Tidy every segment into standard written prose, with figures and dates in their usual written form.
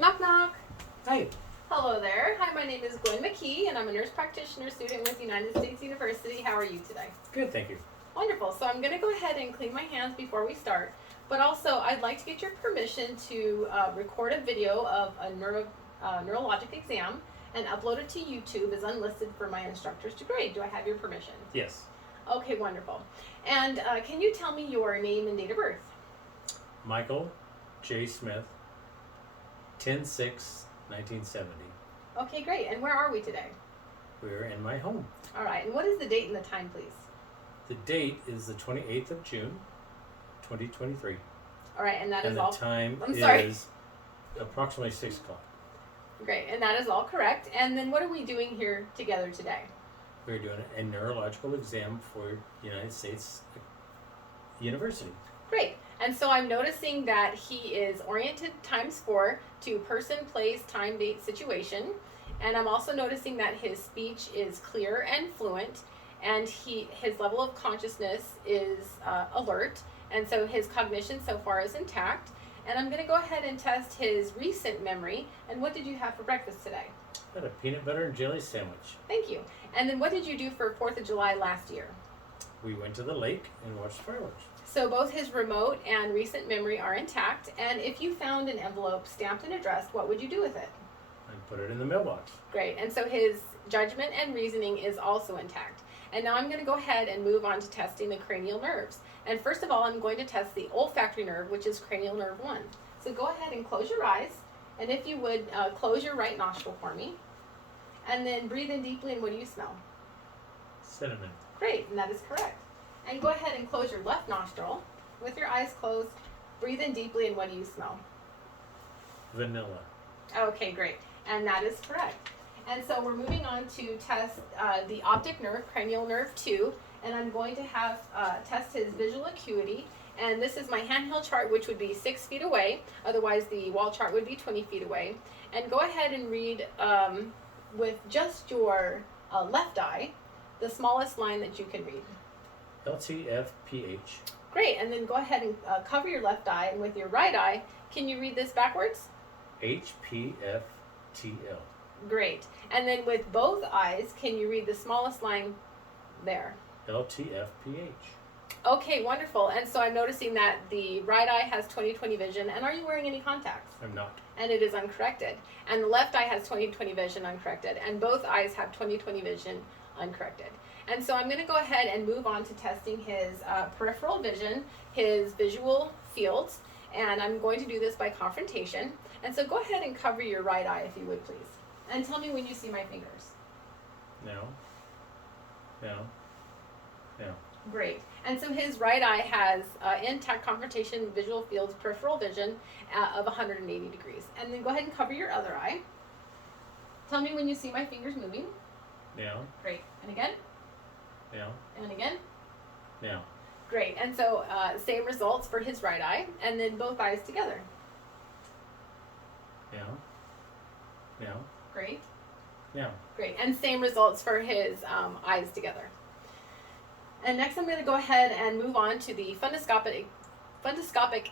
Knock knock. Hi. Hello there. Hi, my name is Gwen McKee, and I'm a nurse practitioner student with United States University. How are you today? Good, thank you. Wonderful. So I'm going to go ahead and clean my hands before we start. But also, I'd like to get your permission to record a video of a neurologic exam and upload it to YouTube as unlisted for my instructors to grade. Do I have your permission? Yes. Okay, wonderful. And can you tell me your name and date of birth? Michael J. Smith, 10/6/1970. Okay, great. And where are we today? We're in my home. All right. And what is the date and the time, please? The date is the 28th of June, 2023. All right, and that is and all. the time I'm sorry. is approximately 6 o'clock. Great, and that is all correct. And then what are we doing here together today? We're doing a neurological exam for United States University. Great. And so I'm noticing that he is oriented ×4 to person, place, time, date, situation. And I'm also noticing that his speech is clear and fluent, and his level of consciousness is alert, and so his cognition so far is intact. And I'm going to go ahead and test his recent memory. And what did you have for breakfast today? Got a peanut butter and jelly sandwich. Thank you. And then what did you do for 4th of July last year? We went to the lake and watched fireworks. So both his remote and recent memory are intact. And if you found an envelope stamped and addressed, what would you do with it? And put it in the mailbox. Great. And so his judgment and reasoning is also intact. And now I'm going to go ahead and move on to testing the cranial nerves. And first of all, I'm going to test the olfactory nerve, which is cranial nerve 1. So go ahead and close your eyes. And if you would, close your right nostril for me. And then breathe in deeply, and what do you smell? Cinnamon. Great, and that is correct. And go ahead and close your left nostril. With your eyes closed, breathe in deeply, and what do you smell? Vanilla. Okay, great. And that is correct. And so we're moving on to test the optic nerve, cranial nerve 2, and I'm going to have test his visual acuity. And this is my handheld chart, which would be 6 feet away. Otherwise, the wall chart would be 20 feet away. And go ahead and read with just your left eye, the smallest line that you can read. LTFPH. Great, and then go ahead and cover your left eye, and with your right eye, can you read this backwards? HPFTL. Great. And then with both eyes, can you read the smallest line there? LTFPH. Okay, wonderful. And so I'm noticing that the right eye has 20/20 vision. And are you wearing any contacts? I'm not. And it is uncorrected. And the left eye has 20/20 vision uncorrected. And both eyes have 20/20 vision uncorrected. And so I'm going to go ahead and move on to testing his peripheral vision, his visual fields. And I'm going to do this by confrontation. And so go ahead and cover your right eye if you would, please. And tell me when you see my fingers. No. No. No. Great. And so his right eye has intact confrontation, visual fields, peripheral vision of 180 degrees. And then go ahead and cover your other eye. Tell me when you see my fingers moving. No. Great. And again. No. And again. No. Great. And so same results for his right eye. And then both eyes together. No. No. Great. No. Great. And same results for his eyes together. And next I'm going to go ahead and move on to the fundoscopic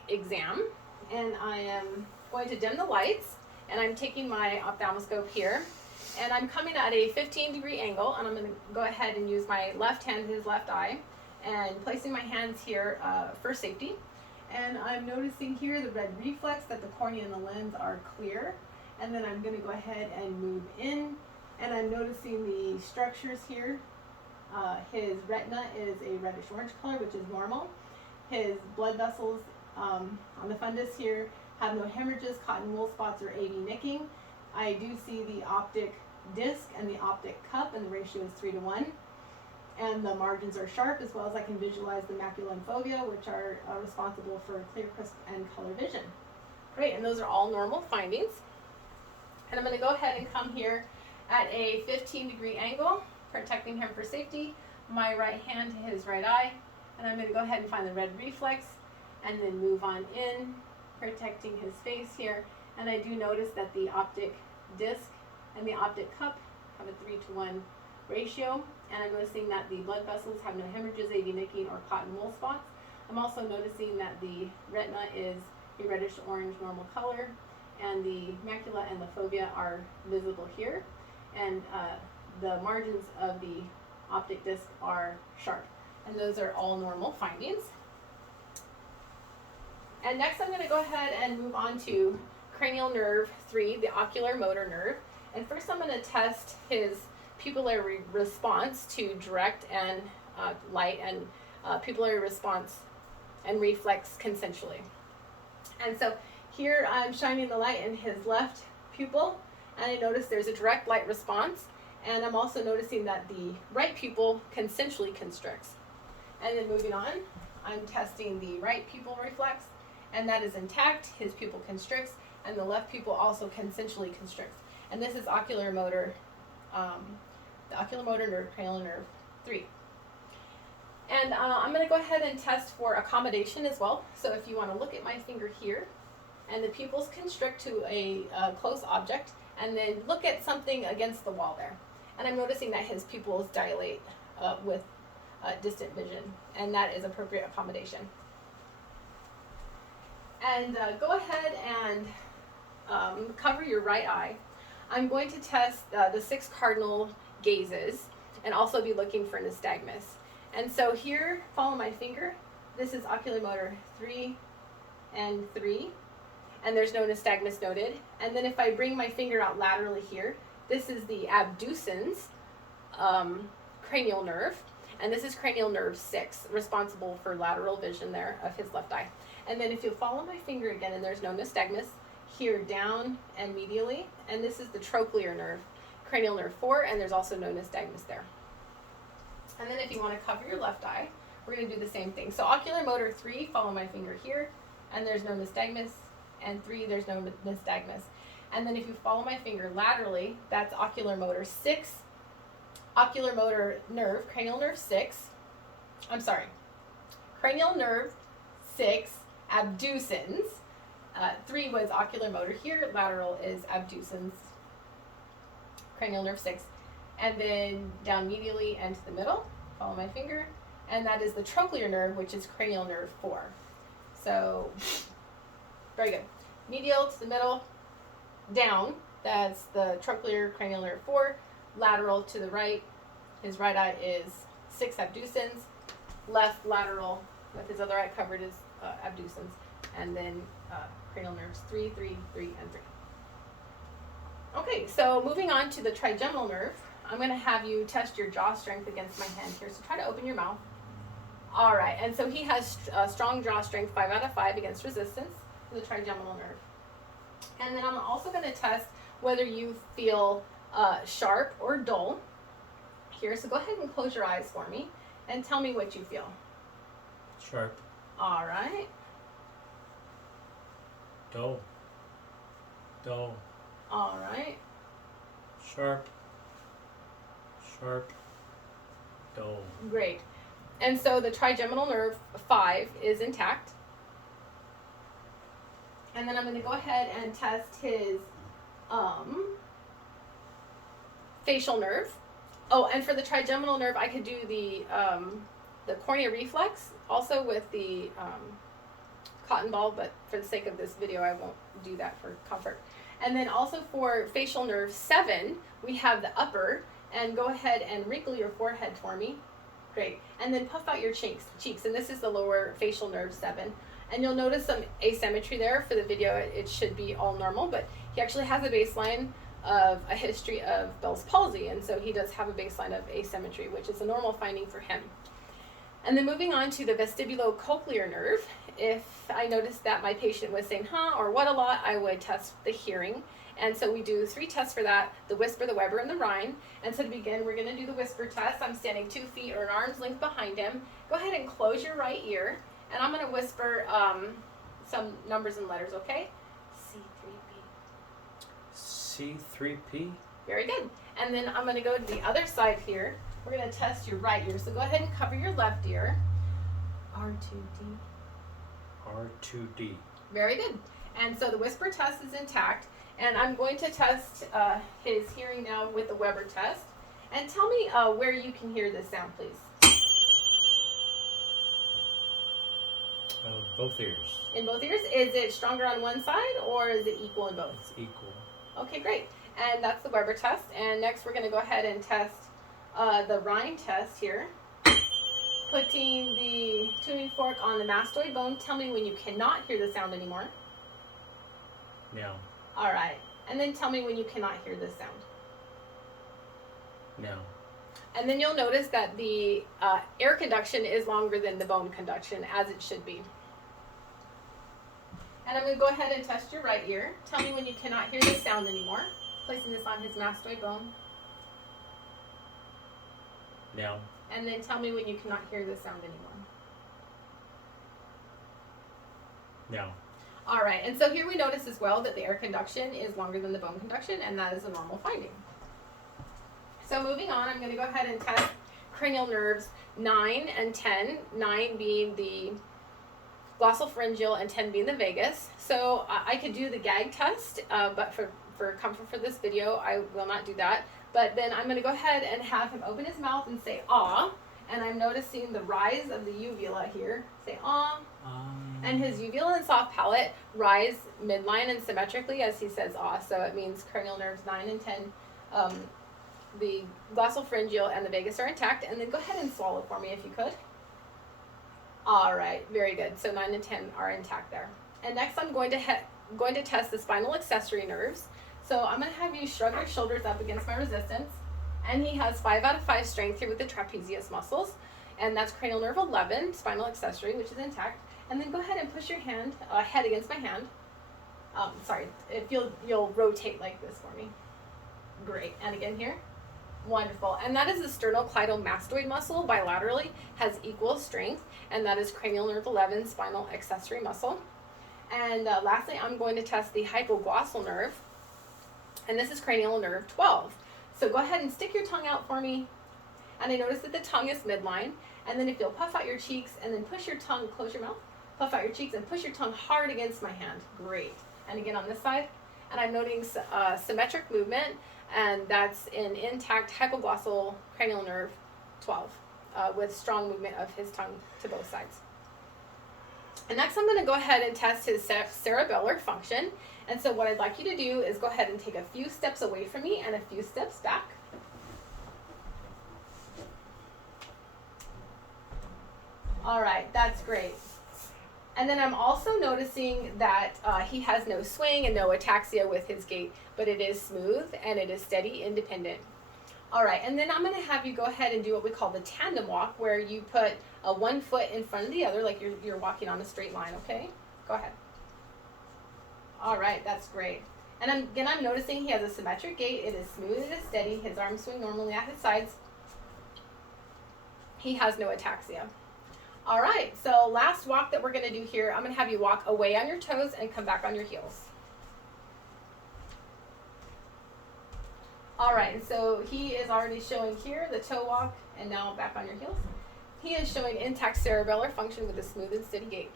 exam. And I am going to dim the lights. And I'm taking my ophthalmoscope here. And I'm coming at a 15-degree angle. And I'm going to go ahead and use my left hand to his left eye. And placing my hands here for safety. And I'm noticing here the red reflex that the cornea and the lens are clear. And then I'm going to go ahead and move in. And I'm noticing the structures here. His retina is a reddish orange color, which is normal. His blood vessels on the fundus here have no hemorrhages, cotton wool spots, or AV nicking. I do see the optic disc and the optic cup, and the ratio is 3:1. And the margins are sharp, as well as I can visualize the macula and fovea, which are responsible for clear, crisp, and color vision. Great, and those are all normal findings. And I'm going to go ahead and come here at a 15-degree angle, protecting him for safety. My right hand to his right eye, and I'm going to go ahead and find the red reflex, and then move on in, protecting his face here. And I do notice that the optic disc and the optic cup have a 3:1 ratio, and I'm noticing that the blood vessels have no hemorrhages, AV nicking, or cotton wool spots. I'm also noticing that the retina is a reddish orange normal color, and the macula and the fovea are visible here, and the margins of the optic disc are sharp, and those are all normal findings. And next I'm going to go ahead and move on to cranial nerve 3, the ocular motor nerve. And first I'm going to test his pupillary response to direct and light, and pupillary response and reflex consensually. And so here I'm shining the light in his left pupil, and I notice there's a direct light response, and I'm also noticing that the right pupil consensually constricts. And then moving on, I'm testing the right pupil reflex, and that is intact. His pupil constricts, and the left pupil also consensually constricts. And this is ocular motor, the ocular motor nerve, cranial nerve 3. And I'm going to go ahead and test for accommodation as well. So if you want to look at my finger here, and the pupils constrict to a close object, and then look at something against the wall there. And I'm noticing that his pupils dilate with distant vision, and that is appropriate accommodation. And go ahead and cover your right eye. I'm going to test the 6 cardinal gazes, and also be looking for nystagmus. And so here, follow my finger. This is ocular motor 3 and 3, and there's no nystagmus noted. And then if I bring my finger out laterally here, this is the abducens cranial nerve, and this is cranial nerve 6, responsible for lateral vision there of his left eye. And then if you follow my finger again, and there's no nystagmus, here down and medially, and this is the trochlear nerve, cranial nerve 4, and there's also no nystagmus there. And then if you want to cover your left eye, we're going to do the same thing. So ocular motor 3, follow my finger here, and there's no nystagmus, and 3, there's no nystagmus. And then if you follow my finger laterally, that's ocular motor 6, ocular motor nerve, cranial nerve 6, cranial nerve 6, abducens. 3 was ocular motor here, lateral is abducens, cranial nerve 6. And then down medially and to the middle, follow my finger, and that is the trochlear nerve, which is cranial nerve 4. So, very good. Medial to the middle, down, that's the trochlear cranial nerve 4. Lateral to the right, his right eye is 6 abducens. Left lateral, with his other eye covered, is abducens. And then cranial nerves 3, 3, 3, and 3. Okay, so moving on to the trigeminal nerve, I'm going to have you test your jaw strength against my hand here. So try to open your mouth. All right, and so he has strong jaw strength, 5 out of 5 against resistance for the trigeminal nerve. And then I'm also going to test whether you feel sharp or dull here. So go ahead and close your eyes for me and tell me what you feel. Sharp. All right. Dull. Dull. All right. Sharp. Sharp. Dull. Great. And so the trigeminal nerve 5 is intact. And then I'm going to go ahead and test his facial nerve. Oh, and for the trigeminal nerve, I could do the cornea reflex also with the cotton ball, but for the sake of this video, I won't do that for comfort. And then also for facial nerve 7, we have the upper, and go ahead and wrinkle your forehead for me. Great. And then puff out your cheeks, and this is the lower facial nerve 7. And you'll notice some asymmetry there. For the video, it should be all normal, but he actually has a baseline of a history of Bell's palsy, and so he does have a baseline of asymmetry, which is a normal finding for him. And then moving on to the vestibulocochlear nerve, if I noticed that my patient was saying huh or what a lot, I would test the hearing. And so we do 3 tests for that: the whisper, the Weber, and the Rhine. And so to begin, we're going to do the whisper test. I'm standing 2 feet or an arm's length behind him. Go ahead and close your right ear, and I'm going to whisper some numbers and letters, okay? C3P. C3P. Very good. And then I'm going to go to the other side here. We're going to test your right ear. So go ahead and cover your left ear. R2D. R2D. Very good. And so the whisper test is intact. And I'm going to test his hearing now with the Weber test. And tell me where you can hear this sound, please. Both ears. In both ears? Is it stronger on one side or is it equal in both? It's equal. Okay, great. And that's the Weber test. And next we're going to go ahead and test the Rhine test here. Putting the tuning fork on the mastoid bone. Tell me when you cannot hear the sound anymore. Now. All right. And then tell me when you cannot hear this sound. Now. And then you'll notice that the air conduction is longer than the bone conduction, as it should be. And I'm going to go ahead and test your right ear. Tell me when you cannot hear this sound anymore. Placing this on his mastoid bone. Now. And then tell me when you cannot hear this sound anymore. Now. All right, and so here we notice as well that the air conduction is longer than the bone conduction, and that is a normal finding. So moving on, I'm going to go ahead and test cranial nerves 9 and 10, 9 being the glossopharyngeal and 10 being the vagus. So I could do the gag test, but for comfort for this video, I will not do that. But then I'm going to go ahead and have him open his mouth and say, ah, and I'm noticing the rise of the uvula here. Say, ah. And his uvula and soft palate rise midline and symmetrically as he says ah. So it means cranial nerves 9 and 10, the glossopharyngeal and the vagus are intact. And then go ahead and swallow for me if you could. All right, very good. So 9 and 10 are intact there. And next I'm going to test the spinal accessory nerves. So I'm going to have you shrug your shoulders up against my resistance. And he has 5 out of 5 strength here with the trapezius muscles. And that's cranial nerve 11, spinal accessory, which is intact. And then go ahead and push your hand, head against my hand. Sorry, if you'll rotate like this for me. Great, and again here. Wonderful, and that is the sternocleidomastoid muscle bilaterally, has equal strength, and that is cranial nerve 11, spinal accessory muscle. And lastly, I'm going to test the hypoglossal nerve, and this is cranial nerve 12. So go ahead and stick your tongue out for me, and I notice that the tongue is midline, and then if you'll puff out your cheeks and then push your tongue, close your mouth, puff out your cheeks and push your tongue hard against my hand. Great. And again on this side. And I'm noting symmetric movement, and that's an intact hypoglossal cranial nerve 12 with strong movement of his tongue to both sides. And next I'm going to go ahead and test his cerebellar function. And so what I'd like you to do is go ahead and take a few steps away from me and a few steps back. All right, that's great. And then I'm also noticing that he has no swing and no ataxia with his gait, but it is smooth and it is steady, independent. All right, and then I'm going to have you go ahead and do what we call the tandem walk, where you put one foot in front of the other, like you're walking on a straight line, okay? Go ahead. All right, that's great. And again, I'm noticing he has a symmetric gait. It is smooth, it is steady. His arms swing normally at his sides. He has no ataxia. All right, so last walk that we're going to do here, I'm going to have you walk away on your toes and come back on your heels. All right, and so he is already showing here the toe walk, and now back on your heels. He is showing intact cerebellar function with a smooth and steady gait,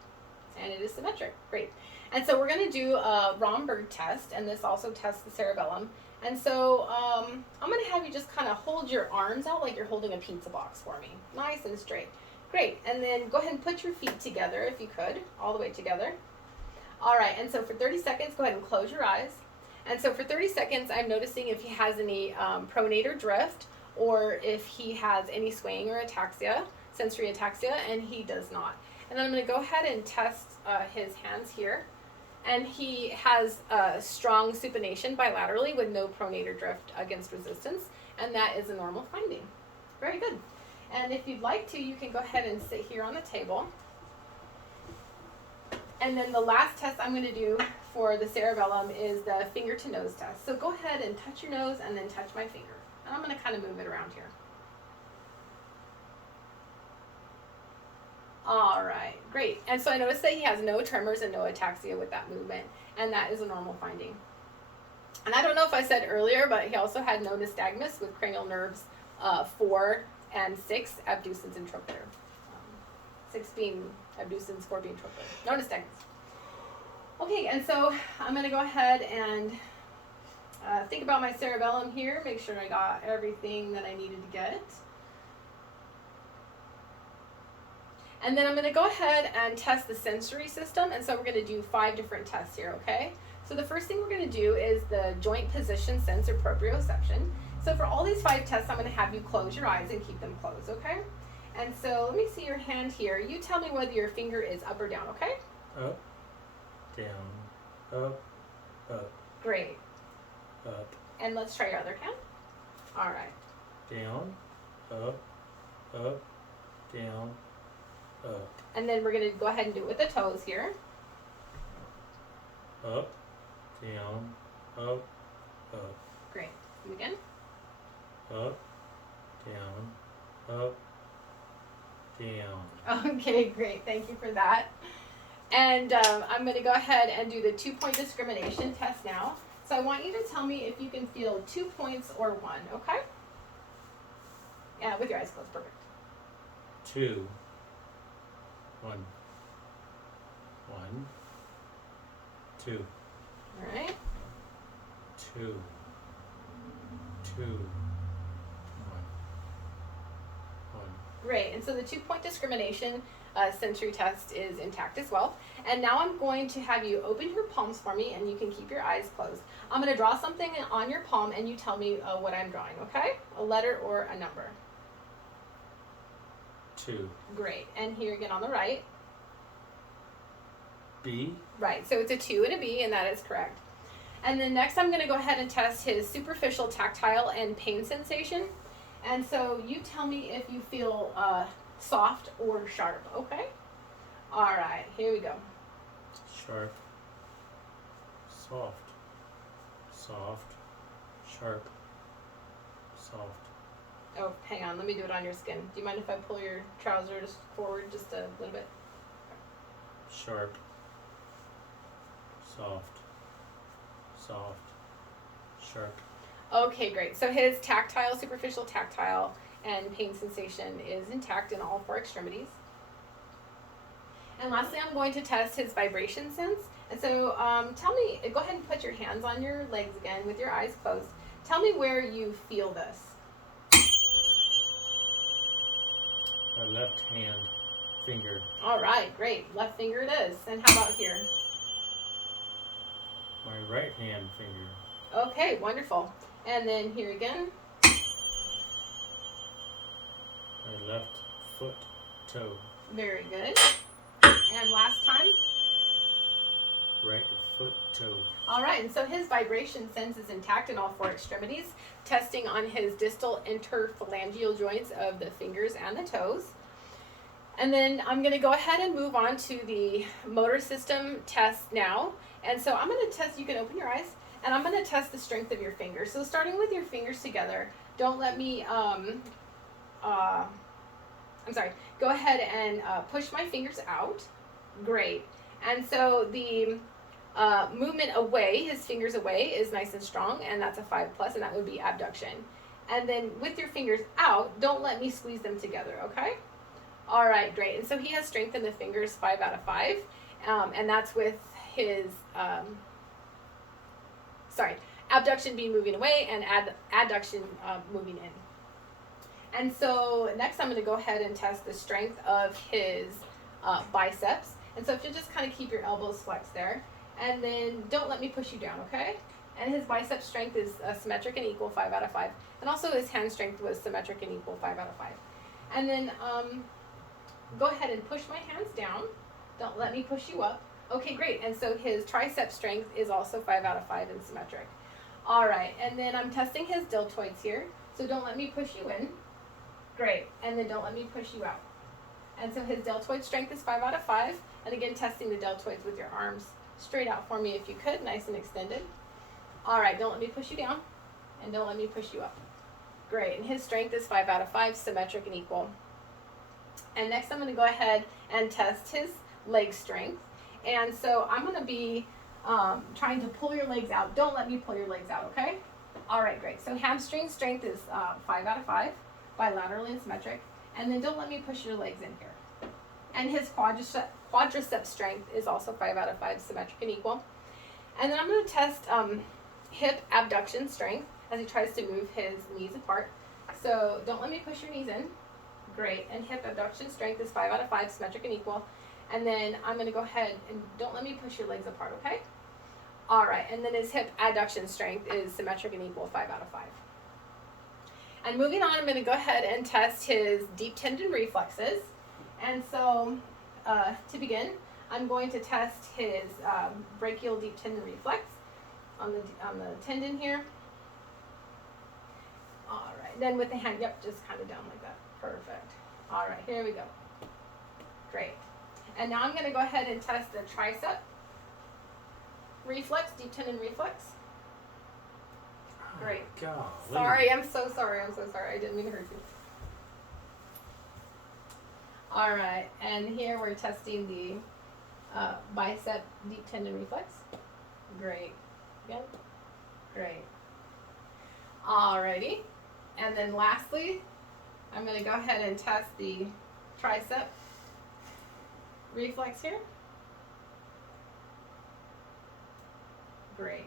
and it is symmetric. Great. And so we're going to do a Romberg test, and this also tests the cerebellum. And so I'm going to have you just kind of hold your arms out like you're holding a pizza box for me, nice and straight. Great, and then go ahead and put your feet together if you could, all the way together. All right, and so for 30 seconds, go ahead and close your eyes. And so for 30 seconds, I'm noticing if he has any pronator drift, or if he has any swaying or ataxia, sensory ataxia, and he does not. And then I'm going to go ahead and test his hands here. And he has strong supination bilaterally with no pronator drift against resistance, and that is a normal finding. Very good. And if you'd like to, you can go ahead and sit here on the table. And then the last test I'm going to do for the cerebellum is the finger to nose test. So go ahead and touch your nose and then touch my finger. And I'm going to kind of move it around here. All right, great. And so I noticed that he has no tremors and no ataxia with that movement, and that is a normal finding. And I don't know if I said earlier, but he also had no nystagmus with cranial nerves 4 and 6, abducens and trochlear. 6 being abducens, 4 being trochlear. No nystagmus. Okay, and so I'm going to go ahead and think about my cerebellum here, make sure I got everything that I needed to get. And then I'm going to go ahead and test the sensory system. And so we're going to do 5 different tests here, okay? So the first thing we're going to do is the joint position sense or proprioception. So for all these 5 tests, I'm going to have you close your eyes and keep them closed, okay? And so let me see your hand here. You tell me whether your finger is up or down, okay? Up, down, up, Great. up, And let's try your other hand. All right. down, up, down, up, And then we're going to go ahead and do it with the toes here. up, down, up, Great. Do it again. up, down, up, down. Okay, great. Thank you for that. And I'm going to go ahead and do the 2-point discrimination test now. So I want you to tell me if you can feel 2 points or 1, okay? Yeah, with your eyes closed. Perfect. 2, 1, 2, All right. 2, 2, 1, 1. Great. And so the 2-point discrimination sensory test is intact as well. And now I'm going to have you open your palms for me, and you can keep your eyes closed. I'm going to draw something on your palm, and you tell me what I'm drawing, okay? A letter or a number. 2. Great. And here again on the right. B. Right. So it's a 2 and a B, and that is correct. And then next I'm going to go ahead and test his superficial tactile and pain sensation. And so you tell me if you feel soft or sharp, okay? All right, here we go. Sharp, soft, soft, sharp, soft. Oh, hang on, let me do it on your skin. Do you mind if I pull your trousers forward just a little bit? Sharp, soft, soft, sharp. Okay, great. So his tactile, superficial tactile, and pain sensation is intact in all 4 extremities. And lastly, I'm going to test his vibration sense. And so tell me, go ahead and put your hands on your legs again with your eyes closed. Tell me where you feel this. My left hand finger. All right, great. Left finger it is. And how about here? My right hand finger. Okay, wonderful. And then here again. My left foot toe. Very good. And last time. Right foot toe. All right, and so his vibration sense is intact in all 4 extremities, testing on his distal interphalangeal joints of the fingers and the toes. And then I'm going to go ahead and move on to the motor system test now. And so I'm going to test, you can open your eyes, and I'm going to test the strength of your fingers. So starting with your fingers together, don't let me, go ahead and push my fingers out. Great. And so the movement away, his fingers away, is nice and strong, and that's a 5+, and that would be abduction. And then with your fingers out, don't let me squeeze them together, okay? All right, great. And so he has strength in the fingers, 5 out of 5, and that's with his, abduction being moving away and adduction moving in. And so next I'm going to go ahead and test the strength of his biceps. And so if you just kind of keep your elbows flexed there, and then don't let me push you down, okay? And his bicep strength is symmetric and equal, 5 out of 5. And also his hand strength was symmetric and equal, 5 out of 5. And then go ahead and push my hands down. Don't let me push you up. Okay, great. And so his tricep strength is also 5 out of 5 and symmetric. All right, and then I'm testing his deltoids here. So don't let me push you in. Great. And then don't let me push you out. And so his deltoid strength is 5 out of 5. And again, testing the deltoids with your arms straight out for me if you could, nice and extended. All right, don't let me push you down, and don't let me push you up. Great, and his strength is 5 out of 5, symmetric and equal. And next I'm going to go ahead and test his leg strength. And so I'm going to be trying to pull your legs out. Don't let me pull your legs out, okay? All right, great. So hamstring strength is 5 out of 5, bilaterally and symmetric. And then don't let me push your legs in here. And his quadricep strength is also 5 out of 5, symmetric and equal. And then I'm going to test hip abduction strength as he tries to move his knees apart. So don't let me push your knees in. Great. And hip abduction strength is 5 out of 5, symmetric and equal. And then I'm going to go ahead and don't let me push your legs apart, okay? All right. And then his hip adduction strength is symmetric and equal, 5 out of 5. And moving on, I'm going to go ahead and test his deep tendon reflexes. And so, to begin, I'm going to test his brachial deep tendon reflex on the tendon here. All right. Then with the hand, yep, just kind of down like that. Perfect. All right, here we go. Great. And now I'm going to go ahead and test the tricep reflex, deep tendon reflex. Great. Golly. Sorry, I'm so sorry. I didn't mean to hurt you. All right, and here we're testing the bicep deep tendon reflex. Great. Again. Great. Alrighty. And then lastly, I'm going to go ahead and test the tricep reflex here. Great.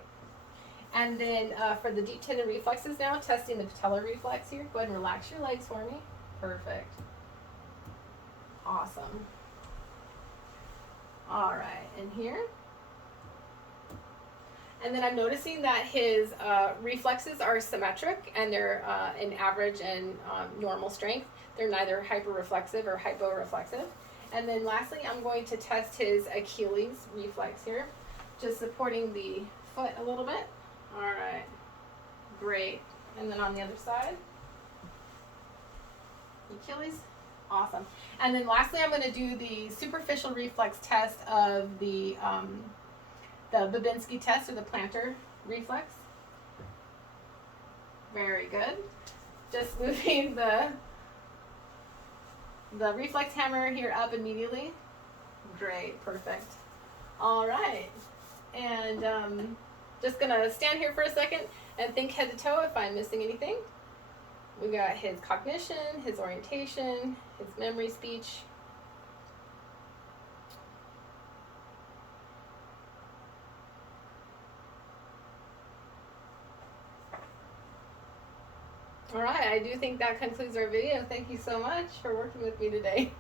And then for the deep tendon reflexes now, testing the patellar reflex here. Go ahead and relax your legs for me. Perfect. Awesome. All right, and here. And then I'm noticing that his reflexes are symmetric and they're in average and normal strength. They're neither hyperreflexive or hyporeflexive. And then lastly, I'm going to test his Achilles reflex here, just supporting the foot a little bit. All right, great. And then on the other side, Achilles, awesome. And then lastly, I'm going to do the superficial reflex test of the Babinski test, or the plantar reflex. Very good. Just moving the reflex hammer here up immediately. Great, perfect. All right, and just gonna stand here for a second and think head to toe if I'm missing anything. We got his cognition, his orientation, his memory, speech. All right, I do think that concludes our video. Thank you so much for working with me today.